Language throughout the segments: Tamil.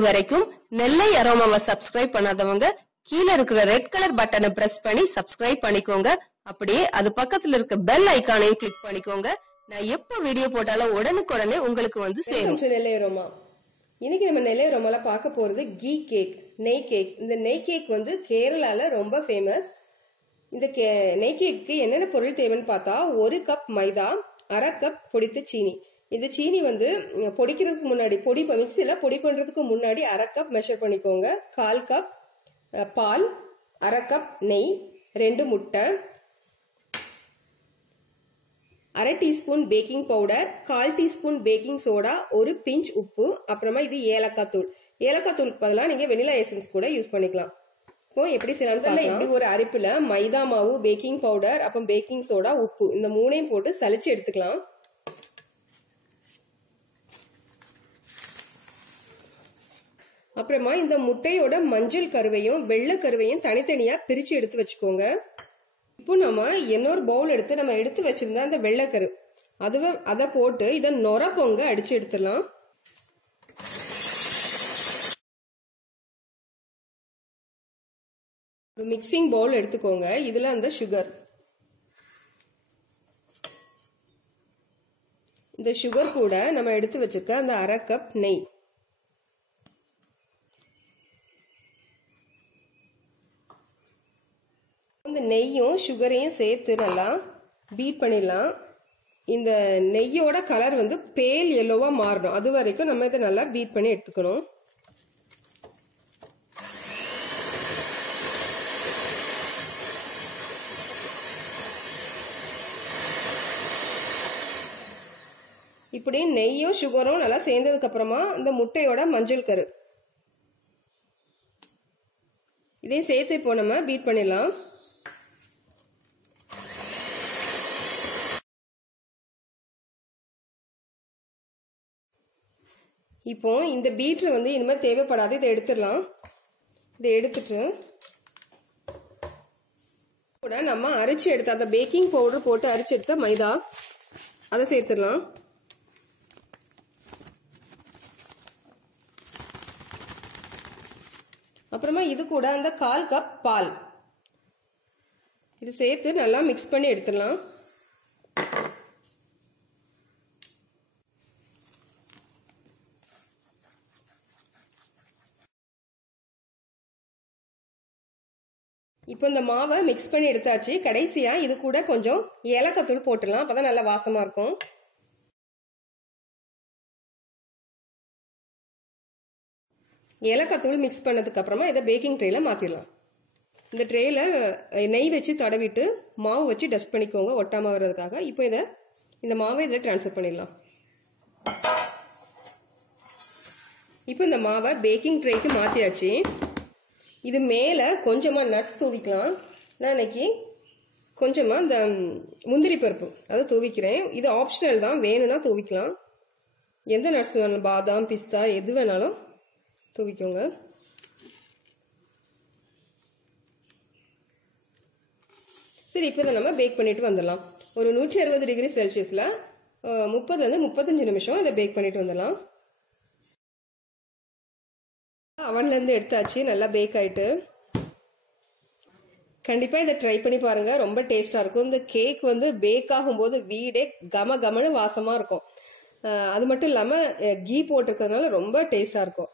இதுவரைக்கும் நெல்லை அரோமாவை சப்ஸ்கிரைப் பண்ணாதவங்க கீழே இருக்கிற ரெட் கலர் பட்டனை பிரஸ் பண்ணி சப்ஸ்கிரைப் பண்ணிக்கோங்க. அப்படியே அது பக்கத்துல இருக்க பெல் ஐகானையும் கிளிக் பண்ணிக்கோங்க. நான் எப்ப வீடியோ போட்டாலும் உடனுக்குடனே உங்களுக்கு வந்து சேரும். நெல்லை அரோமா. இன்னைக்கு நம்ம நெல்லை அரோமால பார்க்க போறது கீ கேக், நெய் கேக். இந்த நெய் கேக் வந்து கேரளால ரொம்ப ஃபேமஸ். இந்த நெய் கேக்கு என்னென்ன பொருள் தேவைன்னு பார்த்தா 1 கப் மைதா, 1/2 கப் பொடித்த சீனி. இந்த சீனி வந்து பொடிக்கிறதுக்கு முன்னாடி மிக்சியில பொடி பண்றதுக்கு முன்னாடி 1/2 கப் மெஷர் பண்ணிக்கோங்க. 1/4 கப் பால், 1/2 கப் நெய், 2 முட்டை, 1/2 teaspoon baking powder, 1/4 teaspoon baking soda, ஒரு பிஞ்ச் உப்பு, அப்புறமா இது ஏலக்காய் தூள். ஏலக்காய் தூளுக்கு பதிலாக நீங்க வெனிலா எசன்ஸ் கூட யூஸ் பண்ணிக்கலாம். இப்போ எப்படி செய்யலாம்? இப்படி ஒரு அரிப்புல மைதா மாவு, பேக்கிங் பவுடர், அப்புறம் பேக்கிங் சோடா, உப்பு இந்த மூணையும் போட்டு சலிச்சு எடுத்துக்கலாம். அப்புறமா இந்த முட்டையோட மஞ்சள் கருவையும் வெள்ளை கருவையும் தனித்தனியா பிரிச்சு எடுத்து வச்சுக்கோங்க. இப்போ நம்ம இன்னொரு பவுல் எடுத்து நம்ம எடுத்து வச்சிருந்த அந்த வெள்ளைக்கரு அதை போட்டு இதை நொர பொங்க அடிச்சு எடுத்துடலாம். ஒரு மிக்சிங் பவுல் எடுத்துக்கோங்க. இதுல அந்த சுகர், இந்த சுகர் கூட நம்ம எடுத்து வச்சிருக்க அந்த 1/2 கப் நெய், இந்த நெய்யும் சுகரையும் சேர்த்து நல்லா பீட் பண்ணிடலாம். இந்த நெய்யோட கலர் வந்து பேல் எல்லோவா மாறணும். அது வரைக்கும் நம்ம இதை நல்லா பீட் பண்ணி எடுத்துக்கணும். இப்படி நெய்யும் சுகரும் நல்லா சேர்ந்ததுக்கு அப்புறமா இந்த முட்டையோட மஞ்சள் கரு இதையும் சேர்த்து இப்போ நம்ம பீட் பண்ணிடலாம். இப்போ இந்த பீட்டர் வந்து இனிமேல் தேவைப்படாது. இதை எடுத்துடலாம். இதை எடுத்துட்டு கூட நம்ம அரைச்சு எடுத்த அந்த பேக்கிங் பவுடர் போட்டு அரைச்சு எடுத்த மைதா அதை சேர்த்துடலாம். அப்புறமா இது கூட அந்த 1/4 கப் பால் இது சேர்த்து நல்லா மிக்ஸ் பண்ணி எடுத்துடலாம். இப்போ இந்த மாவை மிக்ஸ் பண்ணி எடுத்தாச்சு. கடைசியா இது கூட கொஞ்சம் ஏலக்காய் தூள் போட்டுடலாம். அப்பதான் நல்லா வாசமா இருக்கும். ஏலக்காய் தூள் மிக்ஸ் பண்ணதுக்கு அப்புறமா இதை பேக்கிங் ட்ரேல மாத்திடலாம். இந்த ட்ரேல நெய் வச்சு தடவிட்டு மாவு வச்சு டஸ்ட் பண்ணிக்கோங்க ஒட்டாம வர்றதுக்காக. இப்போ இந்த மாவை இதில் டிரான்ஸ்ஃபர் பண்ணிடலாம். இப்போ இந்த மாவை பேக்கிங் ட்ரேக்கு மாத்தியாச்சு. இது மேல கொஞ்சமா நட்ஸ் தூவிக்கலாம். நான் இன்னைக்கு கொஞ்சமா இந்த முந்திரி பருப்பு அதை தூவிக்கிறேன். இது ஆப்ஷனல் தான், வேணும்னா தூவிக்கலாம். எந்த நட்ஸ் வேணாலும், பாதாம், பிஸ்தா எது வேணாலும் தூவிக்கோங்க. சரி, இப்போ இதை நம்ம பேக் பண்ணிட்டு வந்துடலாம். ஒரு 160 டிகிரி செல்சியஸ்ல 30 ல இருந்து 35 நிமிஷம் இதை பேக் பண்ணிட்டு வந்துடலாம். அவன்ல இருந்து எடுத்தாச்சு, நல்லா பேக் ஆயிட்டு. கண்டிப்பா இதை ட்ரை பண்ணி பாருங்க, ரொம்ப டேஸ்டா இருக்கும். இந்த கேக் வந்து பேக் ஆகும்போது வீடே கம கமனு வாசமா இருக்கும். அது மட்டும் இல்லாம கீ போட்டிருக்கிறதுனால ரொம்ப டேஸ்டா இருக்கும்.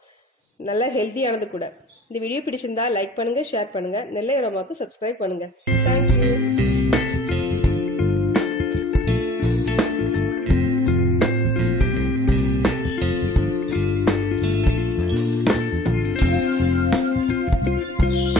நல்லா ஹெல்த்தியானது கூட. இந்த வீடியோ பிடிச்சிருந்தா லைக் பண்ணுங்க, ஷேர் பண்ணுங்க. நெல்லை அரோமாவுக்கு சப்ஸ்கிரைப் பண்ணுங்க. தேங்க்யூ.